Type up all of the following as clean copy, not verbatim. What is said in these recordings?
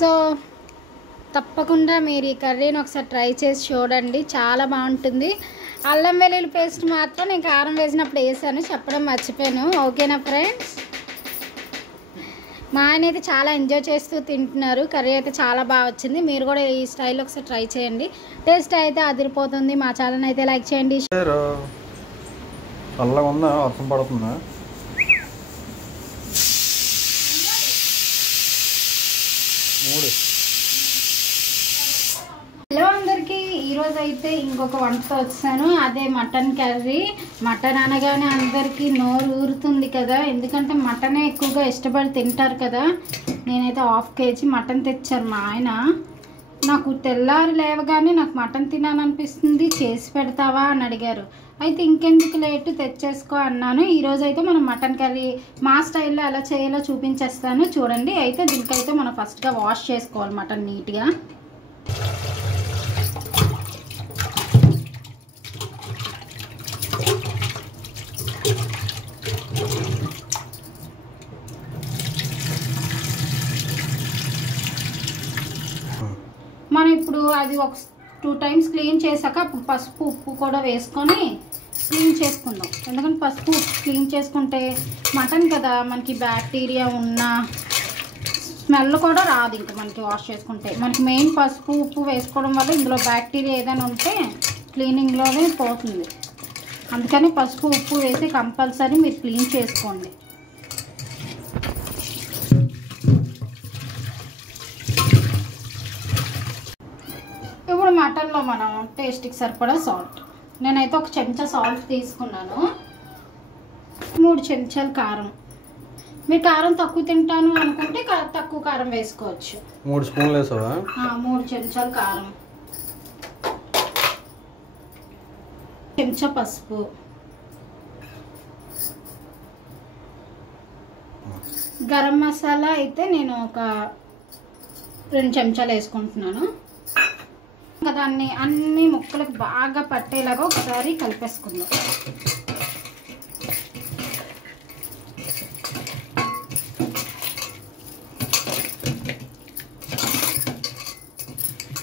So తప్పకుండా మీరు ఈ కర్రీని ఒకసారి ట్రై చేసి చూడండి, చాలా బాగుంటుంది. అల్లం వెల్లుల్లి పేస్ట్ మాత్రం నేను కారం వేసినప్పుడు వేసాను, చెప్పడం మర్చిపోయాను. ఓకేనా ఫ్రెండ్స్? మా ఆయన అయితే చాలా ఎంజాయ్ చేస్తూ తింటున్నారు. కర్రీ అయితే చాలా బాగా వచ్చింది. మీరు కూడా ఈ స్టైల్లో ఒకసారి ట్రై చేయండి, టేస్ట్ అయితే అదిరిపోతుంది. మా ఛానల్ అయితే లైక్ చేయండి. చల్లగా ఉందా? వర్షం పడుతుందా? హలో అందరికీ, ఈరోజు అయితే ఇంకొక వంటతో వచ్చాను. అదే మటన్ కర్రీ. మటన్ అనగానే అందరికీ నోరు ఊరుతుంది కదా, ఎందుకంటే మటనే ఎక్కువగా ఇష్టపడి తింటారు కదా. నేనైతే 1/2 kg మటన్ తెచ్చారు మా ఆయన. నాకు తెల్లారి లేవగానే నాకు మటన్ తినాలనిపిస్తుంది, చేసి పెడతావా అని అడిగారు. అయితే ఇంకెందుకు లేటు, తెచ్చేసుకో అన్నాను. ఈరోజు అయితే మనం మటన్ కర్రీ మా స్టైల్లో ఎలా చేయాలో చూపించేస్తాను చూడండి. అయితే దీనికైతే మనం ఫస్ట్గా వాష్ చేసుకోవాలి మటన్ నీట్గా. మనం ఇప్పుడు అది ఒక 2 times క్లీన్ చేశాక అప్పుడు పసుపు ఉప్పు కూడా వేసుకొని క్లీన్ చేసుకుందాం. ఎందుకంటే పసుపు ఉప్పు క్లీన్ చేసుకుంటే మటన్ కదా, మనకి బ్యాక్టీరియా ఉన్న స్మెల్ కూడా రాదు. ఇంకా మనకి వాష్ చేసుకుంటే మనకి మెయిన్ పసుపు ఉప్పు వేసుకోవడం వల్ల ఇందులో బ్యాక్టీరియా ఏదైనా ఉంటే క్లీనింగ్లోనే పోతుంది. అందుకని పసుపు ఉప్పు వేసి కంపల్సరీ మీరు క్లీన్ చేసుకోండి. ఇప్పుడు మటన్లో మనం టేస్ట్కి సరిపడా సాల్ట్, నేనైతే 1 చెంచా సాల్ట్ తీసుకున్నాను. 3 చెంచాలు కారం. మీరు కారం తక్కువ తింటాను అనుకుంటే తక్కువ కారం వేసుకోవచ్చు. 3 స్పూన్లు వేసావా? 3 చెంచాలు కారం, చెంచా పసుపు, గరం మసాలా అయితే నేను ఒక 2 చెంచాలు వేసుకుంటున్నాను. ఇంకా దాన్ని అన్ని ముక్కలకు బాగా పట్టేలాగా ఒకసారి కలిపేసుకుందాం.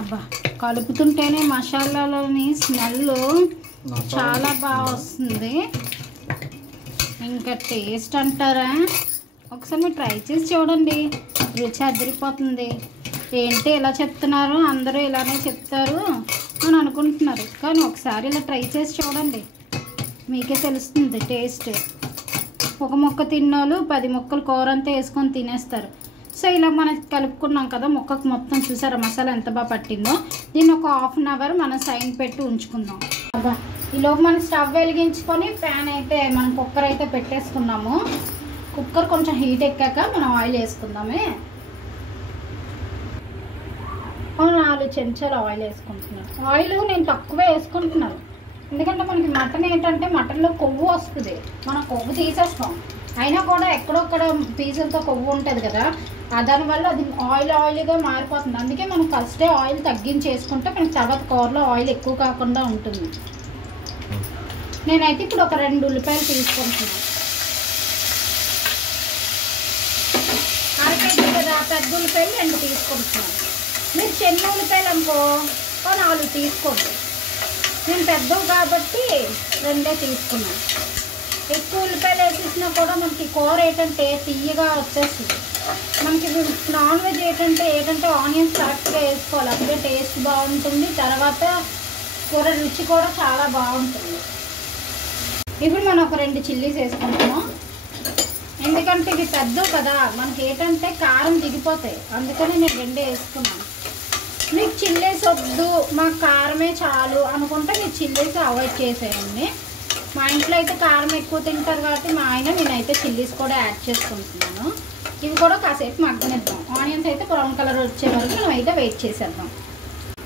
అబ్బా, కలుపుతుంటేనే మసాలాలోని స్మెల్ చాలా బాగా వస్తుంది. ఇంకా టేస్ట్ అంటారా, ఒకసారి మీరు ట్రై చేసి చూడండి, రుచి అదిరిపోతుంది. ఏంటి ఇలా చెప్తున్నారు, అందరూ ఇలానే చెప్తారు అని అనుకుంటున్నారు, కానీ ఒకసారి ఇలా ట్రై చేసి చూడండి, మీకే తెలుస్తుంది టేస్ట్. ఒక ముక్క తిన్నోళ్ళు 10 ముక్కలు కూర అంతా వేసుకొని తినేస్తారు. సో ఇలా మనం కలుపుకున్నాం కదా, ముక్కకు మొత్తం చూసారా మసాలా ఎంత బాగా పట్టిందో. దీన్ని ఒక 1/2 hour మనం సైడ్ పెట్టి ఉంచుకుందాం. అబ్బా, ఈలోపు మనం స్టవ్ వెలిగించుకొని ప్యాన్ అయితే మనం కుక్కర్ అయితే పెట్టేసుకున్నాము. కుక్కర్ కొంచెం హీట్ ఎక్కాక మనం ఆయిల్ వేసుకుందామే. 4 చెంచాలు ఆయిల్ వేసుకుంటున్నాను. ఆయిల్ నేను తక్కువే వేసుకుంటున్నాను, ఎందుకంటే మనకి మటన్ ఏంటంటే మటన్లో కొవ్వు వస్తుంది, మనం కొవ్వు తీసేస్తాం. అయినా కూడా ఎక్కడొక్కడ పీసులతో కొవ్వు ఉంటుంది కదా, దానివల్ల అది ఆయిల్గా మారిపోతుంది. అందుకే మనం ఫస్టే ఆయిల్ తగ్గించేసుకుంటే మనకి తర్వాత కూరలో ఆయిల్ ఎక్కువ కాకుండా ఉంటుంది. నేనైతే ఇప్పుడు ఒక 2 ఉల్లిపాయలు తీసుకుంటున్నాను. అరకేజీ కదా, పెద్ద ఉల్లిపాయలు 2 తీసుకుంటున్నాను. మీరు చిన్న ఉల్లిపాయలు అనుకో 4 తీసుకోండి. నేను పెద్దవి కాబట్టి 2 తీసుకున్నాను. ఎక్కువ ఉల్లిపాయలు వేసేసినా కూడా మనకి కూర ఏంటంటే తీయగా వచ్చేస్తుంది. మనకి నాన్ వెజ్ ఏంటంటే ఆనియన్స్ కరెక్ట్గా వేసుకోవాలి, అప్పుడే టేస్ట్ బాగుంటుంది. తర్వాత కూర రుచి కూడా చాలా బాగుంటుంది. ఇప్పుడు మనం ఒక 2 చిల్లీస్ వేసుకుంటాము, ఎందుకంటే ఇవి పెద్దవి కదా, మనకి ఏంటంటే కారం దిగిపోతాయి. అందుకని నేను 2 వేసుకున్నాను. మీకు చిల్లీస్ వద్దు, మాకు కారమే చాలు అనుకుంటే మీరు చిల్లీస్ అవాయిడ్ చేసేయండి. మా ఇంట్లో అయితే కారం ఎక్కువ తింటారు కాబట్టి మా ఆయన నేనైతే చిల్లీస్ కూడా యాడ్ చేసుకుంటున్నాను. ఇవి కూడా కాసేపు మగ్గనిద్దాం. ఆనియన్స్ అయితే బ్రౌన్ కలర్ వచ్చే వరకు మనం అయితే వెయిట్ చేసేద్దాం.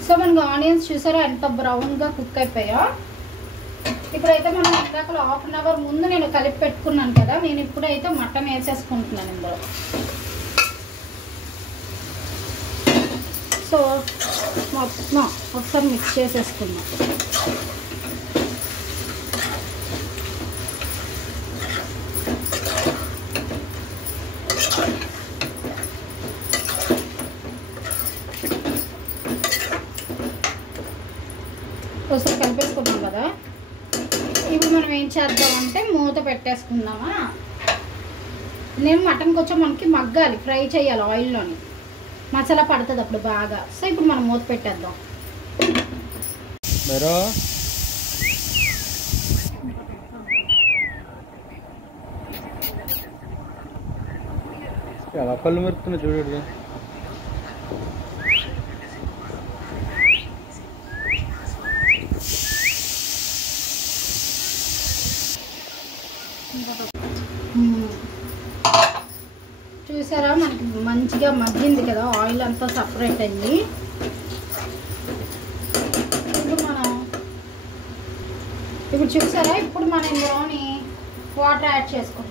సో మనకు ఆనియన్స్ చూసారా ఎంత బ్రౌన్గా కుక్ అయిపోయా. ఇప్పుడైతే మనం ఇందాక 1/2 అవర్ ముందు నేను కలిపి పెట్టుకున్నాను కదా, నేను ఇప్పుడైతే మటన్ వేసేసుకుంటున్నాను ఇందులో. సో మొత్తం ఒకసారి మిక్స్ చేసేసుకున్నాం. ఒకసారి కలిపేసుకున్నాం కదా, ఇప్పుడు మనం ఏం చేద్దామంటే మూత పెట్టేసుకుందామా. నేను మటన్ కొంచెం మనకి మగ్గాలి, ఫ్రై చేయాలి ఆయిల్లోని, మసాలా పడుతుంది అప్పుడు బాగా. సో ఇప్పుడు మనం మూత పెట్టేద్దాం. ఎలా కళ్ళు మెరుతున్నా చూడండి. చూసారా మనకి మంచిగా మగ్గింది కదా, ఆయిల్ అంతా సపరేట్ అయ్యి. ఇప్పుడు చూసారా, ఇప్పుడు మనం ఇందులోని వాటర్ యాడ్ చేసుకుందాం.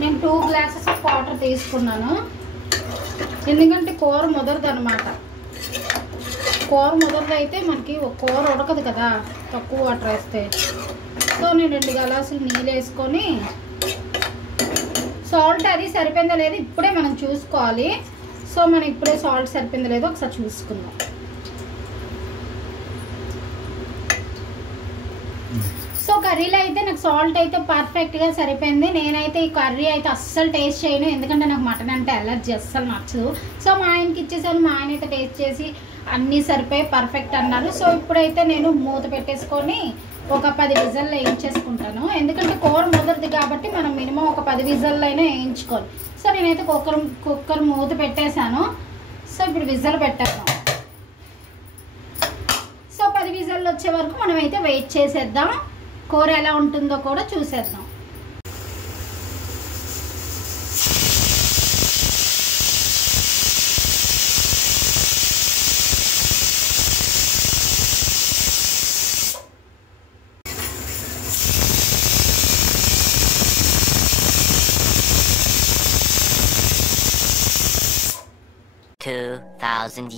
నేను 2 గ్లాసెస్ ఆఫ్ వాటర్ తీసుకున్నాను, ఎందుకంటే కూర ముదరదు అనమాట. కూర ముదరదైతే మనకి ఒక కూర ఉడకదు కదా తక్కువ వాటర్ వేస్తే. సో నేను 2 గ్లాసులు నీళ్ళు వేసుకొని, సాల్ట్ అది సరిపోయిందా లేదు ఇప్పుడే మనం చూసుకోవాలి. సో మనం ఇప్పుడే సాల్ట్ సరిపోయిందా లేదో ఒకసారి చూసుకుందాం. సో కర్రీలో అయితే నాకు సాల్ట్ అయితే పర్ఫెక్ట్గా సరిపోయింది. నేనైతే ఈ కర్రీ అయితే అస్సలు టేస్ట్ చేయను, ఎందుకంటే నాకు మటన్ అంటే అలర్జీ, అస్సలు నచ్చదు. సో మా ఆయనకి ఇచ్చేసాను, మా ఆయన అయితే టేస్ట్ చేసి అన్నీ సరిపోయి పర్ఫెక్ట్ అన్నారు. సో ఇప్పుడైతే నేను మూత పెట్టేసుకొని ఒక 10 విజిల్లు వేయించేసుకుంటాను, ఎందుకంటే కూర ముదరదు కాబట్టి మనం మినిమం ఒక 10 విజిల్లు అయినా వేయించుకోవాలి. సో నేనైతే కుక్కర్ మూత పెట్టేశాను. సో ఇప్పుడు విజిల్ పెట్టాను. సో 10 విజిల్లు వచ్చే వరకు మనం అయితే వెయిట్ చేసేద్దాం, కూర ఎలా ఉంటుందో కూడా చూసేద్దాం.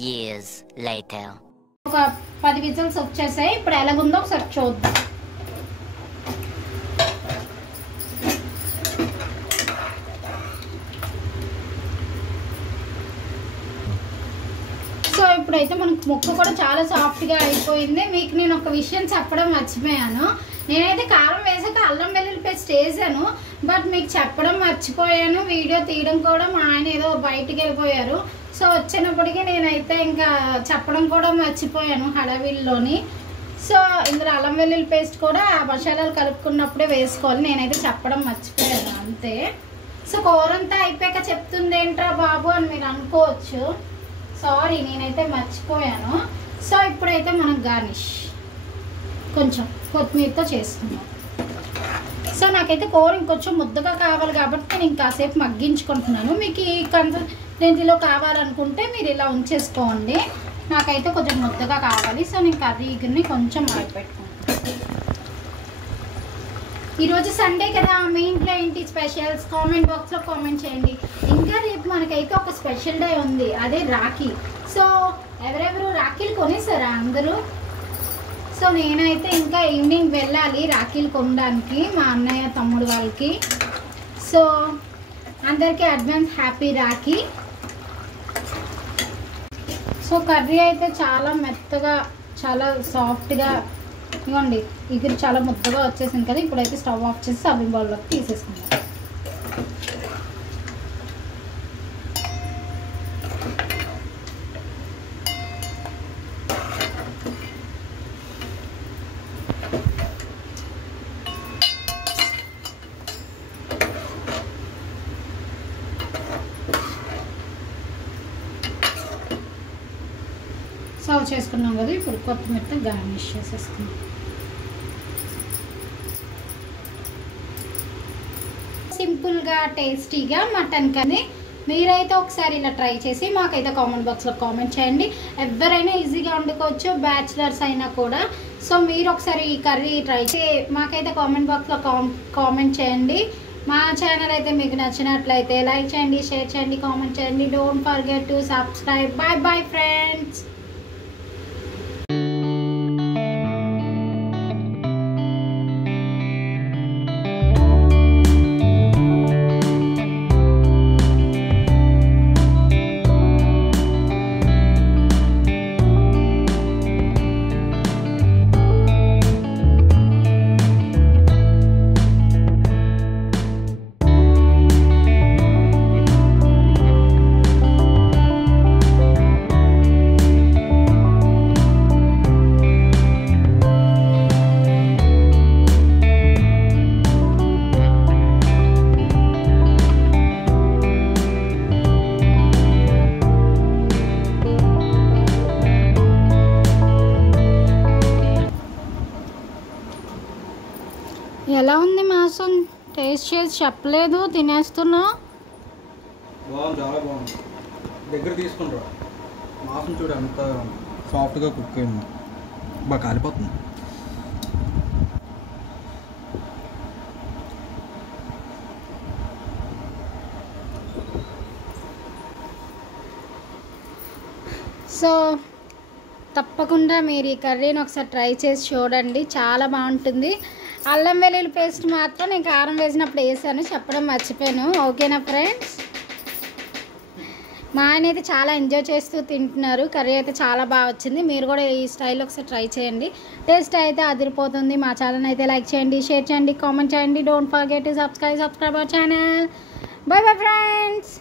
years later. ఒక 10 విజిల్స్ వచ్చేసాయి. ఇప్పుడు ఎలాగుందో ఒకసారి చూద్దాం. సో ఇప్పుడైతే మనకు ముక్క కూడా చాలా సాఫ్ట్గా అయిపోయింది. మీకు నేను ఒక విషయం చెప్పడం మర్చిపోయాను. నేనైతే కారం వేసాక అల్లం వెల్లుల్లి పేస్ట్ వేసాను, బట్ మీకు చెప్పడం మర్చిపోయాను. వీడియో తీయడం కూడా మా ఆయన ఏదో బయటికి వెళ్ళిపోయారు. సో వచ్చినప్పటికీ నేనైతే ఇంకా చెప్పడం కూడా మర్చిపోయాను హడావిడిలోని. సో ఇందులో అల్లం వెల్లుల్లి పేస్ట్ కూడా మసాలాలు కలుపుకున్నప్పుడే వేసుకోవాలి, నేనైతే చెప్పడం మర్చిపోయాను అంతే. సో కూర అంతా అయిపోయాక చెప్తుంది ఏంట్రా బాబు అని మీరు అనుకోవచ్చు, సారీ నేనైతే మర్చిపోయాను. సో ఇప్పుడైతే మనం గార్నిష్ కొంచెం కొత్తిమీరతో చేసుకున్నాం. సో నాకైతే కూర ఇంకొంచెం ముద్దగా కావాలి కాబట్టి నేను ఇంకాసేపు మగ్గించుకుంటున్నాను. మీకు ఈ కన్సిస్టెన్సీలో కావాలనుకుంటే మీరు ఇలా ఉంచేసుకోండి. నాకైతే కొంచెం ముద్దగా కావాలి. సో నేను కర్రీని కొంచెం పెట్టుకుంటాను. ఈరోజు సండే కదా, మీ ఇంట్లో ఏంటి స్పెషల్స్ కామెంట్ బాక్స్లో కామెంట్ చేయండి. ఇంకా రేపు మనకైతే ఒక స్పెషల్ డే ఉంది, అదే రాఖీ. సో ఎవరెవరు రాఖీలు కొనేసారా అందరూ? సో నేనైతే ఇంకా ఈవినింగ్ వెళ్ళాలి రాఖీలు కొనడానికి మా అన్నయ్య తమ్ముడు వాళ్ళకి. సో అందరికీ advance happy Rakhi. So curry అయితే చాలా మెత్తగా చాలా సాఫ్ట్గా ఇవ్వండి, ఇగురు చాలా ముద్దగా వచ్చేసింది కదా. ఇప్పుడైతే స్టవ్ ఆఫ్ చేసి సర్వింగ్ బౌల్లోకి తీసేసుకుందాం. సర్వ్ చేసుకున్నాం కదా, ఇప్పుడు కొత్తిమీరతో గార్నిష్ చేసేసుకున్నాం. సింపుల్గా టేస్టీగా మటన్ కర్రీ మీరైతే ఒకసారి ఇలా ట్రై చేసి మాకైతే కామెంట్ బాక్స్లో కామెంట్ చేయండి. ఎవరైనా ఈజీగా వండుకోవచ్చు, బ్యాచిలర్స్ అయినా కూడా. సో మీరు ఒకసారి ఈ కర్రీ ట్రై మాకైతే కామెంట్ బాక్స్లో కామెంట్ చేయండి. మా ఛానల్ అయితే మీకు నచ్చినట్లయితే లైక్ చేయండి, షేర్ చేయండి, కామెంట్ చేయండి. Don't forget to subscribe. Bye bye friends. ఎలా ఉంది మాసం? టేస్ట్ చేసి చెప్పలేదు, తినేస్తున్నా. బాగుంది, చాలా బాగుంది. దగ్గర తీసుకుంటారు. మాసం చూడు అంత సాఫ్ట్గా కుక్ అయింది, బాగా కాలిపోతుంది. సో తప్పకుండా మీరు ఈ కర్రీని ఒకసారి ట్రై చేసి చూడండి, చాలా బాగుంటుంది. అల్లం వెల్లుల్లి పేస్ట్ మాత్రం నేను కారం వేసినప్పుడు వేసాను, చెప్పడం మర్చిపోయాను. ఓకేనా ఫ్రెండ్స్? మా ఆయన అయితే చాలా ఎంజాయ్ చేస్తూ తింటున్నారు. కర్రీ అయితే చాలా బాగా వచ్చింది. మీరు కూడా ఈ స్టైల్లో ఒకసారి ట్రై చేయండి, టేస్ట్ అయితే అదిరిపోతుంది. మా ఛానల్ అయితే లైక్ చేయండి, షేర్ చేయండి, కామెంట్ చేయండి. Don't forget to subscribe our channel. By bye friends.